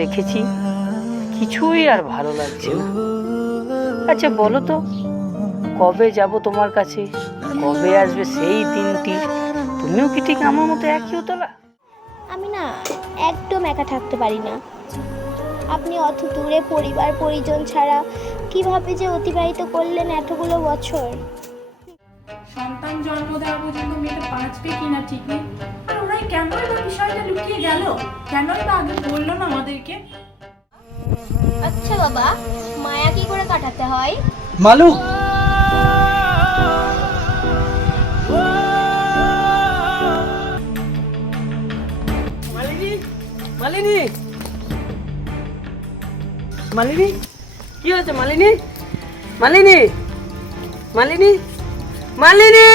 দেখেছি কিছুই আর ভালো লাগছে না। আচ্ছা বলো তো কবে যাব তোমার কাছে? কবে আসবে সেই দিনটি? তুমিও কি ঠিক আমার মতো একই হতলা আমি না একদম একা থাকতে পারি না। আপনি অত দূরে পরিবার পরিজন ছাড়া কীভাবে যে অতিবাহিত করলেন এতগুলো বছর? সন্তান জন্ম দেওয়া পর্যন্ত মেয়েটা বাঁচবে কিনা ঠিক নেই। কেনই বা বিষয়টা লুকিয়ে গেল? কেনই বা আগে বলল না আমাদেরকে? আচ্ছা বাবা মায়া কি করে কাটাতে হয়? মালু! মালিনী মালিনী! মালিনী কি হয়েছে মালিনী? মালিনী! মালিনী! মালিনী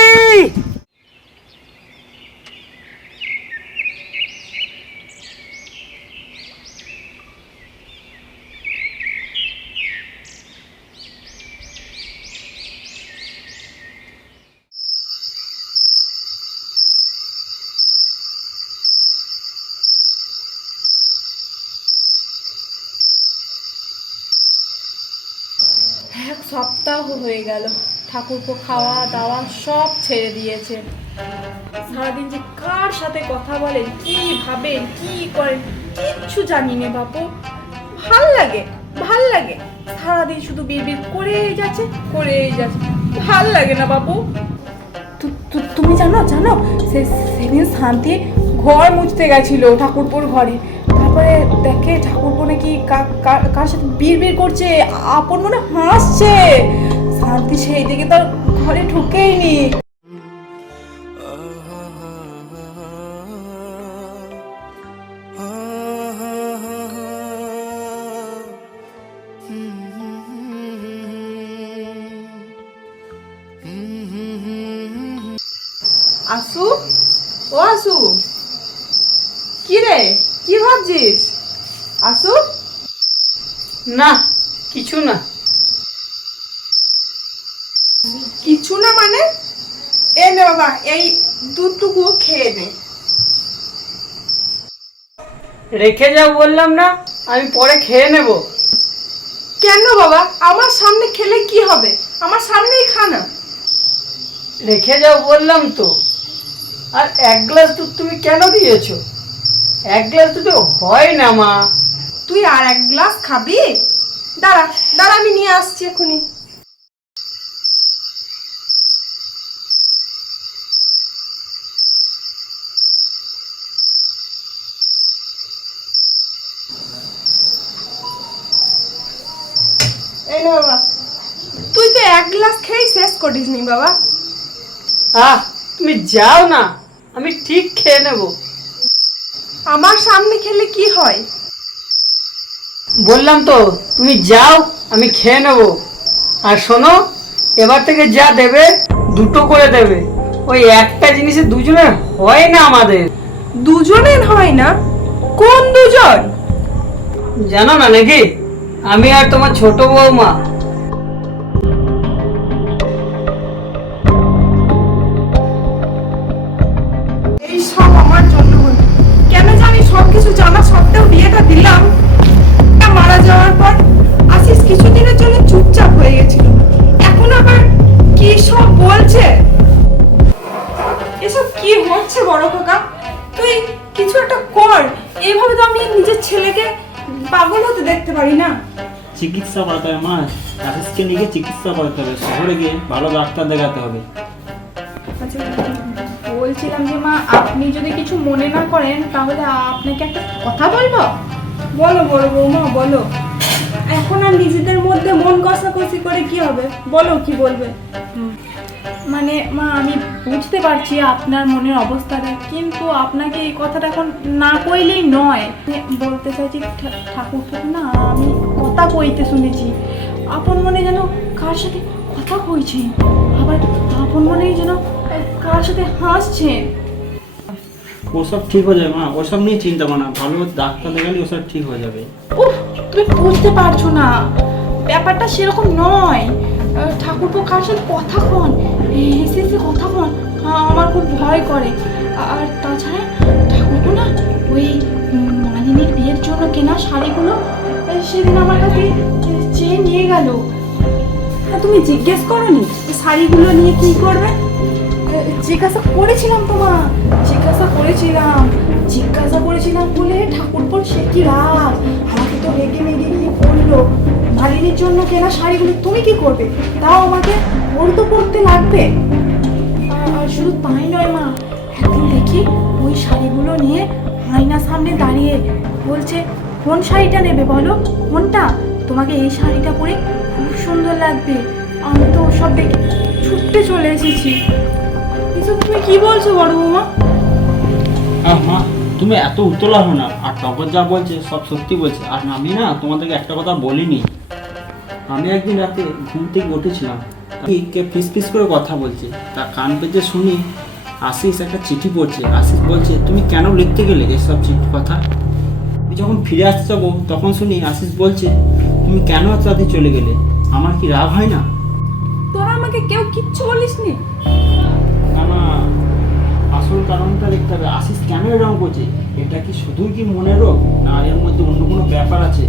এক সপ্তাহ হয়ে গেল। ঠাকুরপো খাওয়া দাওয়া সব ছেড়ে দিয়েছে। সারাদিন যে কার সাথে কথা বলেন, কি ভাবেন, কি করেন, কিচ্ছু জানি না বাপু। ভালো লাগে ভালো লাগে। সারাদিন শুধু বিড়বিড় করেই যাচ্ছে করেই যাচ্ছে। ভালো লাগে না বাপু। তুমি জানো জানো, সে সেদিন শান্তি ঘর মুছতে গেছিল ঠাকুরপুর ঘরে। তারপরে দেখে কা- কা- কার সাথে বিড় বিড় করছে, আপন মনে হাসছে। শান্তি সেই দিকে তার ঘরে ঢুকেইনি। আসু ও আসু কি রে? কি ভাবছিস? আসু। না কিছু না। কিছু না মানে? এ নে বাবা এই দুধটুকু খেয়ে নে। রেখে যাও বললাম না আমি পরে খেয়ে নেব। কেন বাবা? আমার সামনে খেলে কি হবে? আমার সামনেই খা না। রেখে যাও বললাম তো। আর এক গ্লাস দুধ তুমি কেন দিয়েছ? এক গ্লাস দুটো হয় না মা। তুই আর এক গ্লাস খাবি? দাঁড়া দাঁড়া আমি নিয়ে আসছি এখনই বাবা। তুই তো এক গ্লাস খেয়েই শেষ করিস নি বাবা। আহ তুমি যাও না আমি ঠিক খেয়ে নেব। আমার সামনে খেলে কি হয়? বললাম তো তুমি যাও আমি খেয়ে নেব। আর শোনো এবার থেকে যা দেবে দুটো করে দেবে। ওই একটা জিনিসে দুজনের হয় না আমাদের। দুজনের হয় না? কোন দুজন? জানো না নাকি? আমি আর তোমার ছোট বৌমা এই সব আমার কিছু জানা সত্ত্বেও বিয়েটা দিলাম। মারা যাওয়ার পর আশিস কিছুদিনের জন্য চুপচাপ হয়ে গেছিল। এখন আবার কি সব বলছে? এসব কি হচ্ছে বড় কাকা তুই কিছু একটা কর। এইভাবে তো আমি নিজের ছেলেকে পাগল হতে দেখতে পারি না। চিকিৎসা করাতে হবে মা। আশিসকে নিয়ে চিকিৎসা করাতে হবে শহরে গিয়ে ভালো ডাক্তার দেখাতে হবে। বলছিলাম যে মা আপনি যদি কিছু মনে না করেন তাহলে আপনাকে একটা কথা বলব? বলো বলো বৌমা বলো। এখন আর নিজেদের মধ্যে মন কষাকষি করে কি হবে? বলো কি বলবে? মানে মা আমি বুঝতে পারছি আপনার মনের অবস্থাটা কিন্তু আপনাকে এই কথাটা এখন না কইলেই নয়। বলতে চাইছি ঠাকুর না আমি কথা কইতে শুনেছি। আপন মনে যেন কার সাথে কথা কইছি। আবার আপন মনে যেন কার সাথে হাসছেন ওসব ঠিক হয়ে যাবে মা ওসব নিয়ে চিন্তা না ভালো ডাক্তার দেখালে ওসব ঠিক হয়ে যাবে। উফ তুমি বুঝতে পারছ না ব্যাপারটা সেরকম নয়। ঠাকুর কার সাথে কথা কন এসে এসে কথা কন আমার খুব ভয় করে। আর তাছাড়া ঠাকুর না ওই মালিনীর বিয়ের জন্য কেনা শাড়িগুলো সেদিন আমার কাছে চেয়ে নিয়ে গেল। তা তুমি জিজ্ঞেস করনি শাড়িগুলো নিয়ে কি করবে? জিজ্ঞাসা করেছিলাম তোমার জিজ্ঞাসা করেছিলাম জিজ্ঞাসা করেছিলাম বলে ঠাকুর ঠাকুরপোর সে কি রাগ? আমাকে তো রেগে মেগে নিয়ে পড়ল মালিনীর জন্য কেনা শাড়িগুলো তুমি কি করবে? তাও আমাকে ওর তো পড়তে লাগবে? আর শুধু তাই নয় মা একদিন দেখি ওই শাড়িগুলো নিয়ে আয়নার সামনে দাঁড়িয়ে বলছে কোন শাড়িটা নেবে বলো? কোনটা? তোমাকে এই শাড়িটা পরে খুব সুন্দর লাগবে। আমি তো সব দেখে ছুটতে চলে এসেছি। তুমি কি বলছো বড় বৌমা? মা তুমি এত উতলা হো না। আর টগর যা বলছে, সব সত্যি বলছে। আর আমি না তোমাদেরকে একটা কথা বলিনি। আমি একদিন রাতে ঘুম থেকে উঠেছিলাম। কে ফিস ফিস করে কথা বলছে। তা কান পেতে শুনি আশিস একটা চিঠি পড়ছে। আশিস বলছে, তুমি কেন লিখতে গেলে এসব চিঠি কথা? আমি যখন ফিরে আসতে যাব, তখন শুনি আশিস বলছে তুমি কেন এত রাতে চলে গেলে? আমার কি রাগ হয় না? তোরা আমাকে কেউ কিচ্ছু বলিসনি। না না আসল কারণটা দেখতে হবে। আশিস কেন এরকম করছে? এটা কি শুধুই কি মনের রোগ না এর মধ্যে অন্য কোনো ব্যাপার আছে?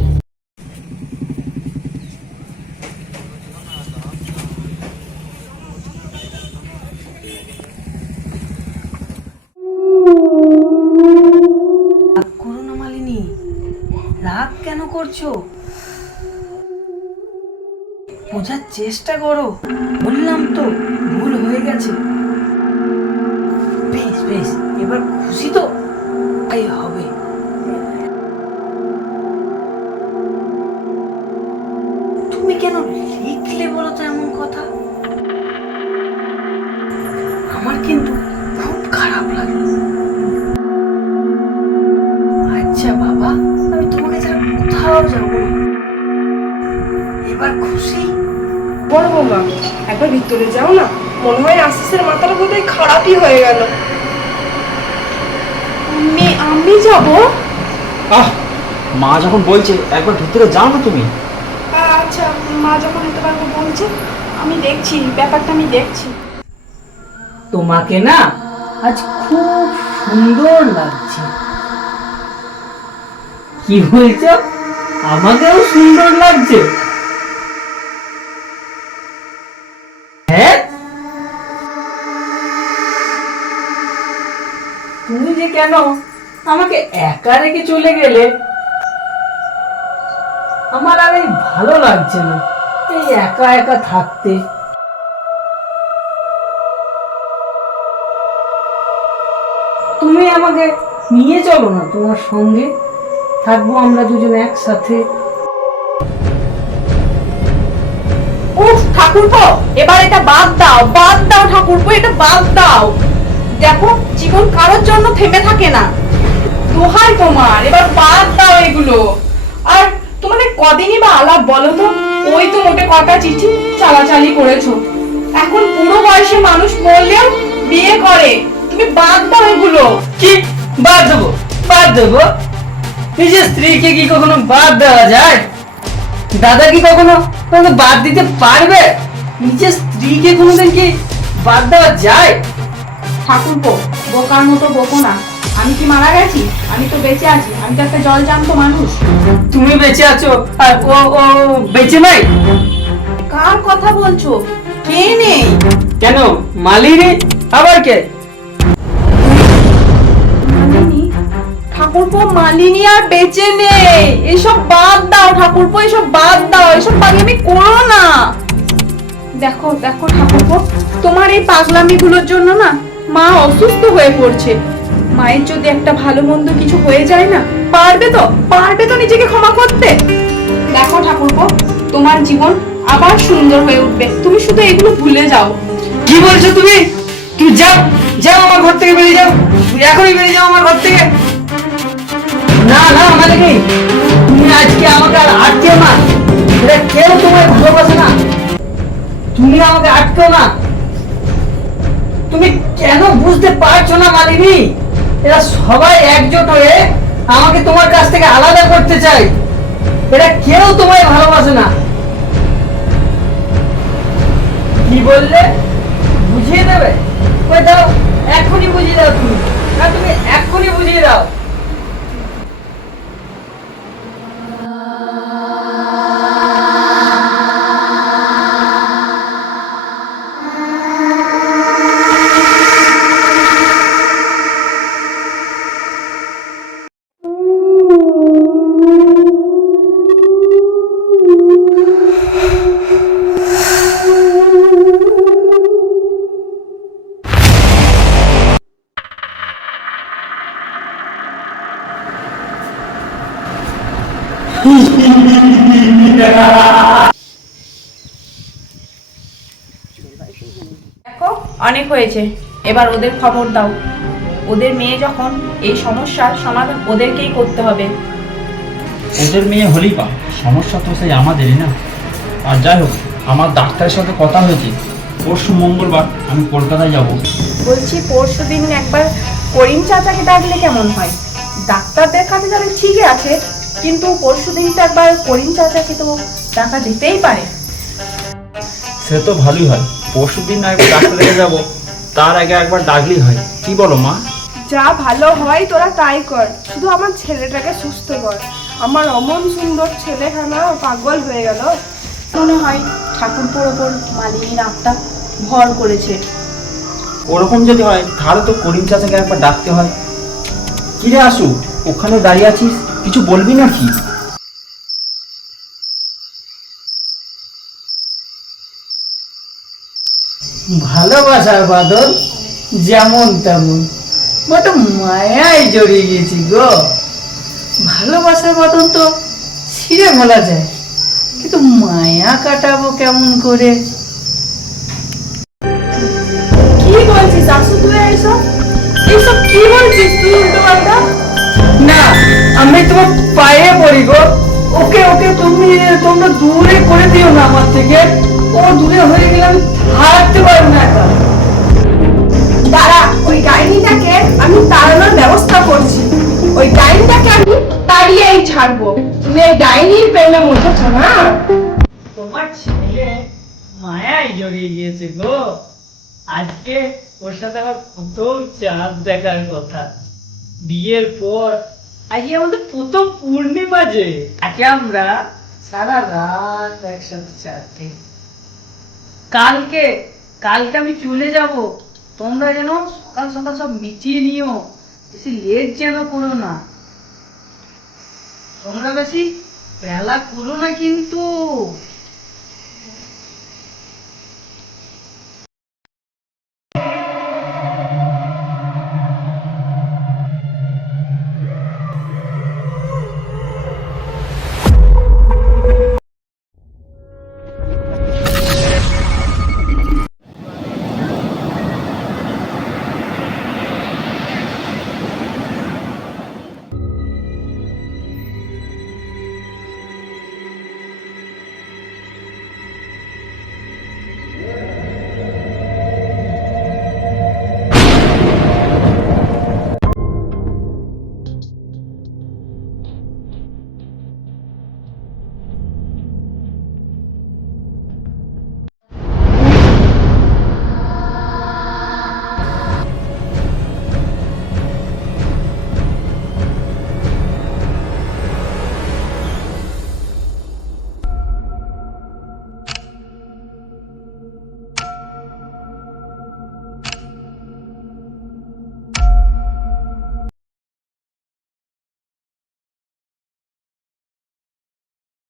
রাগ মালিনী। রাগ কেন করছ? চেষ্টা করো। বললাম তো ভুল হয়ে গেছে। বেশ বেশ এবার খুশি তো? ভিতরে যাও না। মনে হয় আশিসের মাথাটা বোধহয় খারাপই হয়ে গেল। আমি আমি যাব? আহ মা যখন বলছে একবার ভিতরে যাও না তুমি। আচ্ছা মা যখন পারব বলছে আমি দেখছি ব্যাপারটা আমি দেখছি। তোমাকে না আজ খুব সুন্দর লাগছে। কি বলছো? আমাকেও সুন্দর লাগছে। যে কেন? আমাকে একা রেখে চলে গেলে? আমার আর এই ভালো লাগছে না, এই একা একা থাকতে। তুমি আমাকে নিয়ে চলো না, তোমার সঙ্গে থাকব আমরা দুজন একসাথে। ঠাকুরপো, এবার এটা বাদ দাও বাদ দাও ঠাকুরপো, এটা বাদ দাও। দেখো, জীবন কারোর জন্য থেমে থাকে না। দোহাই তোমার, এবার বাদ দাও এগুলো। আর তোমাদের কদিনই বা আলাপ বলো তো? ওই তো মোটে কটা চিঠি চালাচালি করেছ। এখন পুরো বয়সে মানুষ মরলেও বিয়ে করে। তুমি বাদ দাও এগুলো। কি? বাদ দেবো? বাদ দেবো? নিজের স্ত্রীকে কি কখনো বাদ দেওয়া যায়? দাদা কি কখনো বাদ দিতে পারবে? নিজের স্ত্রীকে কোনোদিন কি বাদ দেওয়া যায়? ঠাকুরপো বোকার মতো বোকো না। আমি কি মারা গেছি? আমি তো বেঁচে আছি আমি তো একটা জল জানতো মানুষ। তুমি বেঁচে আছো আর ও ও বেঁচে নাই? কার কথা বলছো? কে নেই? কেন মালিনী? আবার কে? মালিনী? ঠাকুরপো মালিনী আর বেঁচে নেই। এসব বাদ দাও ঠাকুরপো এসব বাদ দাও। এসব পাগলামি করো না। দেখো দেখো ঠাকুরপো তোমার এই পাগলামিগুলোর জন্য না মা অসুস্থ হয়ে পড়ছে। মায়ের যদি একটা ভালো মন্দ কিছু হয়ে যায় না, পারবে তো? পারবে তো নিজেকে ক্ষমা করতে? দেখো ঠাকুরপো, তোমার জীবন আবার সুন্দর হয়ে উঠবে। তুমি শুধু এগুলো ভুলে যাও। কি বলছো তুমি? তুমি যাও যাও আমার ঘর থেকে বেরিয়ে যাও। এখনই বেরিয়ে যাও আমার ঘর থেকে। না না মালিনী তুমি আজকে আমাকে আর আটকে না। এটা কেউ তোমায় ভালোবাসে না। তুমি আমাকে আটকেও না। তুমি কেন বুঝতে পারছ না, মালিনী? এরা সবাই একজোট হয়ে আমাকে তোমার কাছ থেকে আলাদা করতে চাই এরা কেউ তোমায় ভালোবাসে না। কি বললে? বুঝিয়ে দেবে? ওই দাও এখনই বুঝিয়ে দাও তুমি। না তুমি এখনই বুঝিয়ে দাও। দেখো অনেক হয়েছে। এবার ওদের খবর দাও। ওদের মেয়ে যখন এই সমস্যার সমাধান ওদেরকেই করতে হবে। ওদের মেয়ে হলেই পা সমস্যা তো সেই আমাদেরই না। আর যাই হোক আমার ডাক্তারের সাথে কথা হয়েছে। পরশু মঙ্গলবার আমি কলকাতায় যাব। বলছি পরশু দিন একবার করিম চাচাকে ডাকলে কেমন হয়? ডাক্তারদের কাছে যাবে ঠিকই আছে। কিন্তু পরশু দিন তো একবার করিম চাচাকে তো ডাকা দিতেই পারে? সে তো ভালোই হয়। পরশু দিন একবার ডাক্তারে যাব। তার আগে একবার ডাকলেই হয়। কি বলো মা? যা ভালো হয় তোরা তাই কর। শুধু আমার ছেলেটাকে সুস্থ কর। আমার অমন সুন্দর ছেলেখানা পাগল হয়ে গেল। মনে হয় ঠাকুরপুর ওপর মালিনীর আত্মা ভর করেছে। ওরকম যদি হয় তাহলে তো করিম চাচাকে একবার ডাকতে হয়। কিরে আসু ওখানে দাঁড়িয়ে আছিস? কিছু বলবি নাকি? ভালোবাসার বাদল, যেমন তেমন। মায়ায় জড়িয়ে গেছি গো। ভালোবাসার বাদল তো ছিঁড়ে ফেলা যায়। কিন্তু মায়া কাটাবো কেমন করে? পায়ে গো। ওকে ওকে তুমি তোমরা দূরে করে দিও না আমার থেকে। ও দূরে হয়ে গেলে আমি থাকতে পারব না একা। দাঁড়া ওই ডাইনিটাকে আমি তাড়ানোর ব্যবস্থা করছি। ওই ডাইনিটাকে আমি তাড়িয়েই ছাড়বো। তুমি এই ডাইনির প্রেমে মজেছ না? তোমার ছেলে মায়ায় জড়িয়ে গিয়েছে গো। আজকে ওর সাথে আমার প্রথম চাঁদ দেখার কথা। বিয়ের পর আজকে আমাদের প্রথম পূর্ণিমা যে আজকে আমরা সারা রাত একসাথে কালকে কালকে আমি চলে যাব। তোমরা যেন সকাল সকাল সব মিটিয়ে নিও। বেশি লেট যেন করো না। তোমরা বেশি বেলা করো না কিন্তু।